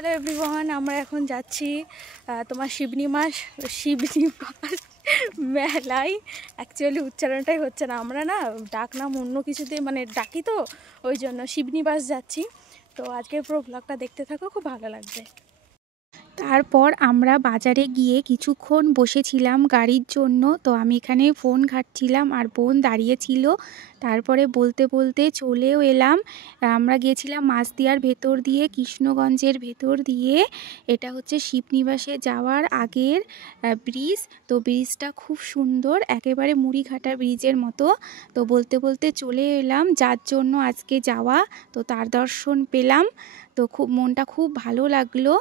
Hello everyone, আমরা এখন যাচ্ছি তোমার শিবনী মাস মেলায়। অ্যাকচুয়ালি উচ্চারণটাই হচ্ছে না, আমরা না ডাক নাম অন্য কিছুতে মানে ডাকি, তো ওই জন্য শিবনী মাস যাচ্ছি। তো আজকের পুরো ব্লগটা দেখতে থাকো, খুব ভালো লাগবে। তারপর আমরা বাজারে গিয়ে কিছুক্ষণ বসেছিলাম গাড়ির জন্য। তো আমি এখানে ফোন ঘাঁটছিলাম আর বোন দাঁড়িয়েছিল। তারপরে বলতে বলতে চলেও এলাম। আমরা গিয়েছিলাম মাসদিয়ার ভেতর দিয়ে, কৃষ্ণগঞ্জের ভেতর দিয়ে। এটা হচ্ছে শিবনিবাসে যাওয়ার আগের ব্রিজ। তো ব্রিজটা খুব সুন্দর, একেবারে মুড়িঘাটা ব্রিজের মতো। তো বলতে বলতে চলে এলাম, যার জন্য আজকে যাওয়া। তো তার দর্শন পেলাম, তো মনটা খুব ভালো লাগলো।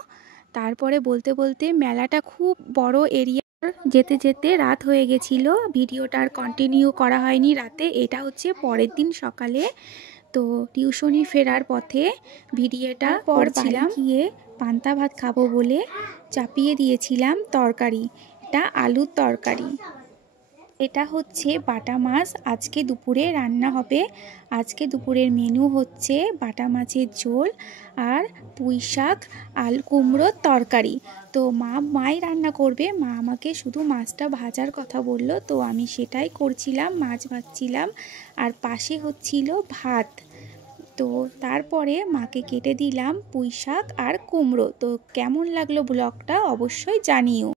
তারপরে বলতে বলতে মেলাটা খুব বড় এরিয়া, যেতে যেতে রাত হয়ে গেছিল। ভিডিওটা আর কন্টিনিউ করা হয়নি রাতে। এটা হচ্ছে পরের দিন সকালে। তো টিউশনি ফেরার পথে ভিডিওটা করছিলাম। গিয়ে পান্তা ভাত খাবো বলে চাপিয়ে দিয়েছিলাম তরকারি। এটা আলুর তরকারি। এটা হচ্ছে বাটা মাছ, আজকে দুপুরে রান্না হবে। আজকে দুপুরের মেনু হচ্ছে বাটা মাছের ঝোল আর পুঁই শাক, আলু কুমড়োর তরকারি। তো মাই রান্না করবে। মা আমাকে শুধু মাছটা ভাজার কথা বলল, তো আমি সেটাই করছিলাম, মাছ ভাজছিলাম। আর পাশে হচ্ছিল ভাত। তো তারপরে মাকে কেটে দিলাম পুঁই শাক আর কুমড়ো। তো কেমন লাগলো ব্লগটা অবশ্যই জানিও।